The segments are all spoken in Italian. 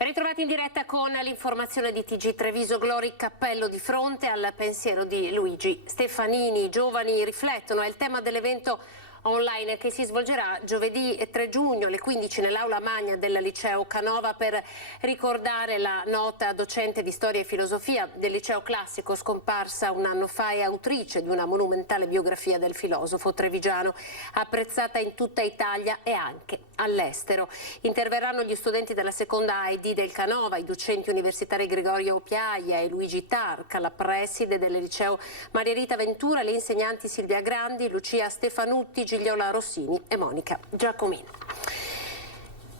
Ben ritrovati in diretta con l'informazione di TG Treviso. Glory, cappello di fronte al pensiero di Luigi Stefanini. I giovani riflettono, è il tema dell'evento online che si svolgerà giovedì 3 giugno alle 15 nell'aula magna del liceo Canova per ricordare la nota docente di storia e filosofia del liceo classico scomparsa un anno fa e autrice di una monumentale biografia del filosofo trevigiano apprezzata in tutta Italia e anche all'estero. Interverranno gli studenti della seconda AED del Canova, i docenti universitari Gregorio Piaia e Luigi Tarca, la preside del liceo Maria Rita Ventura, le insegnanti Silvia Grandi, Lucia Stefanutti, Gigliola Rossini e Monica Giacomino.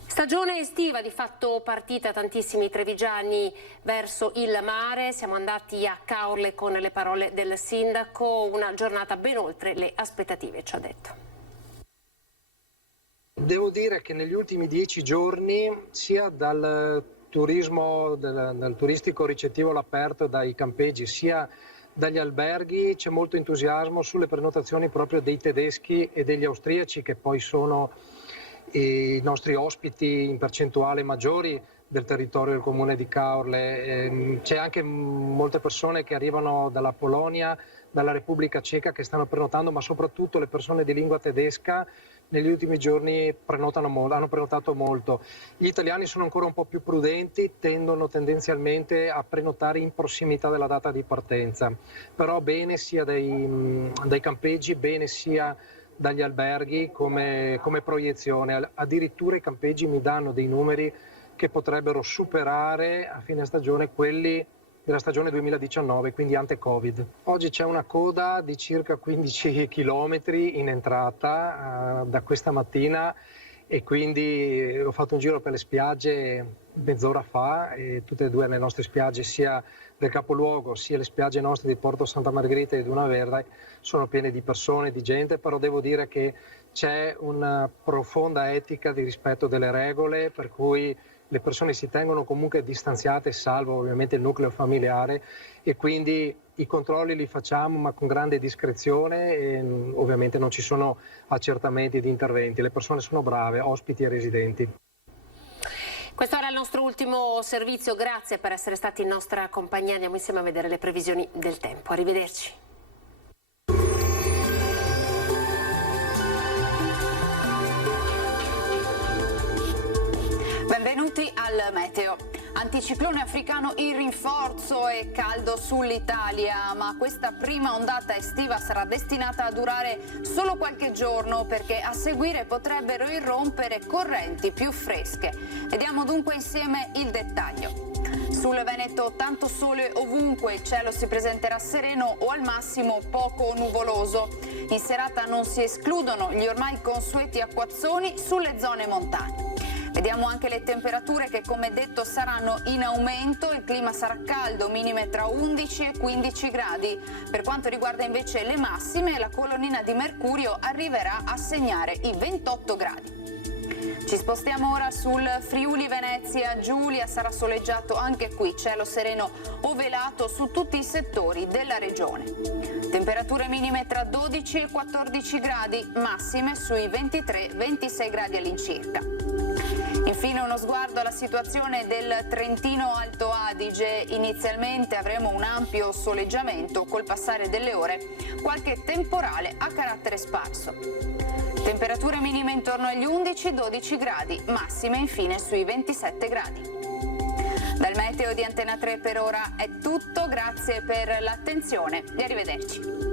Stagione estiva, di fatto partita, tantissimi trevigiani verso il mare. Siamo andati a Caorle con le parole del sindaco, una giornata ben oltre le aspettative, ci ha detto. Devo dire che negli ultimi 10 giorni, sia dal turismo, dal turistico ricettivo all'aperto, dai campeggi, sia dagli alberghi, c'è molto entusiasmo sulle prenotazioni proprio dei tedeschi e degli austriaci, che poi sono i nostri ospiti in percentuale maggiori del territorio del comune di Caorle. C'è anche molte persone che arrivano dalla Polonia, dalla Repubblica Ceca, che stanno prenotando, ma soprattutto le persone di lingua tedesca negli ultimi giorni hanno prenotato molto. Gli italiani sono ancora un po' più prudenti, tendono tendenzialmente a prenotare in prossimità della data di partenza, però bene sia dai campeggi, bene sia dagli alberghi come proiezione. Addirittura i campeggi mi danno dei numeri che potrebbero superare a fine stagione quelli della stagione 2019, quindi ante Covid. Oggi c'è una coda di circa 15 km in entrata da questa mattina, e quindi ho fatto un giro per le spiagge mezz'ora fa, e tutte e due le nostre spiagge, sia del capoluogo sia le spiagge nostre di Porto Santa Margherita e di Duna Verde, sono piene di persone, di gente, però devo dire che c'è una profonda etica di rispetto delle regole, per cui le persone si tengono comunque distanziate, salvo ovviamente il nucleo familiare, e quindi i controlli li facciamo ma con grande discrezione, e ovviamente non ci sono accertamenti di interventi, le persone sono brave, ospiti e residenti. Questo era il nostro ultimo servizio, grazie per essere stati in nostra compagnia, andiamo insieme a vedere le previsioni del tempo, arrivederci. Benvenuti al meteo. Anticiclone africano in rinforzo e caldo sull'Italia, ma questa prima ondata estiva sarà destinata a durare solo qualche giorno, perché a seguire potrebbero irrompere correnti più fresche. Vediamo dunque insieme il dettaglio. Sul Veneto tanto sole ovunque, il cielo si presenterà sereno o al massimo poco nuvoloso. In serata non si escludono gli ormai consueti acquazzoni sulle zone montane. Vediamo anche le temperature che, come detto, saranno in aumento. Il clima sarà caldo, minime tra 11 e 15 gradi. Per quanto riguarda invece le massime, la colonnina di Mercurio arriverà a segnare i 28 gradi. Ci spostiamo ora sul Friuli Venezia Giulia, sarà soleggiato anche qui, cielo sereno o velato su tutti i settori della regione. Temperature minime tra 12 e 14 gradi, massime sui 23-26 gradi all'incirca. Infine uno sguardo alla situazione del Trentino Alto Adige. Inizialmente avremo un ampio soleggiamento, col passare delle ore qualche temporale a carattere sparso. Temperature minime intorno agli 11-12 gradi, massime infine sui 27 gradi. Dal meteo di Antena 3 per ora è tutto, grazie per l'attenzione e arrivederci.